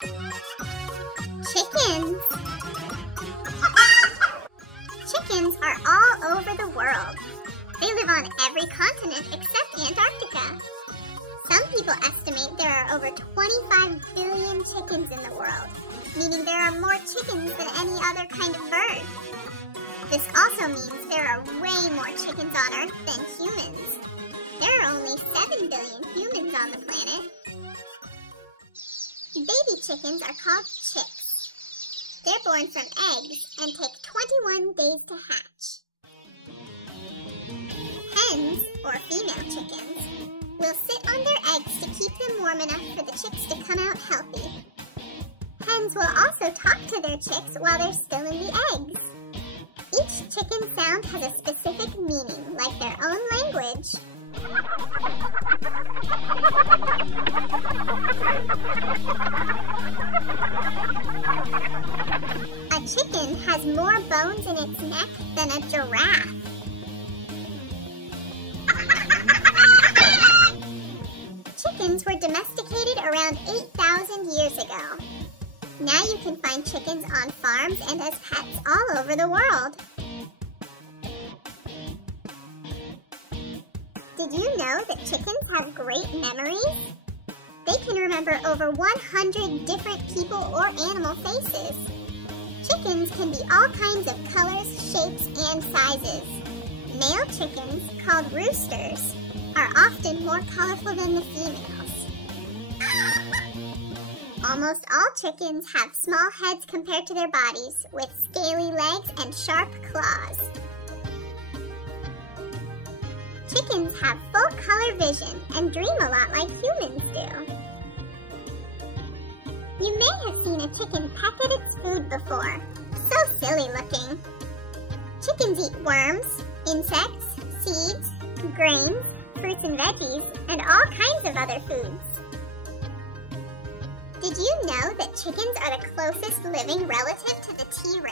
Chickens. Chickens are all over the world. They live on every continent except Antarctica. Some people estimate there are over 25 billion chickens in the world, meaning there are more chickens than any other kind of bird. This also means there are way more chickens on Earth than humans. There are only 7 billion humans on the planet. Baby chickens are called chicks. They're born from eggs and take 21 days to hatch. Hens, or female chickens, will sit on their eggs to keep them warm enough for the chicks to come out healthy. Hens will also talk to their chicks while they're still in the eggs. Each chicken sound has a specific meaning, like their own language. A chicken has more bones in its neck than a giraffe. Chickens were domesticated around 8,000 years ago. Now you can find chickens on farms and as pets all over the world. Did you know that chickens have great memories? They can remember over 100 different people or animal faces. Chickens can be all kinds of colors, shapes, and sizes. Male chickens, called roosters, are often more colorful than the females. Almost all chickens have small heads compared to their bodies, with scaly legs and sharp claws. Chickens have full color vision and dream a lot like humans do. You may have seen a chicken peck at its food before. So silly looking. Chickens eat worms, insects, seeds, grains, fruits and veggies, and all kinds of other foods. Did you know that chickens are the closest living relative to the T-Rex?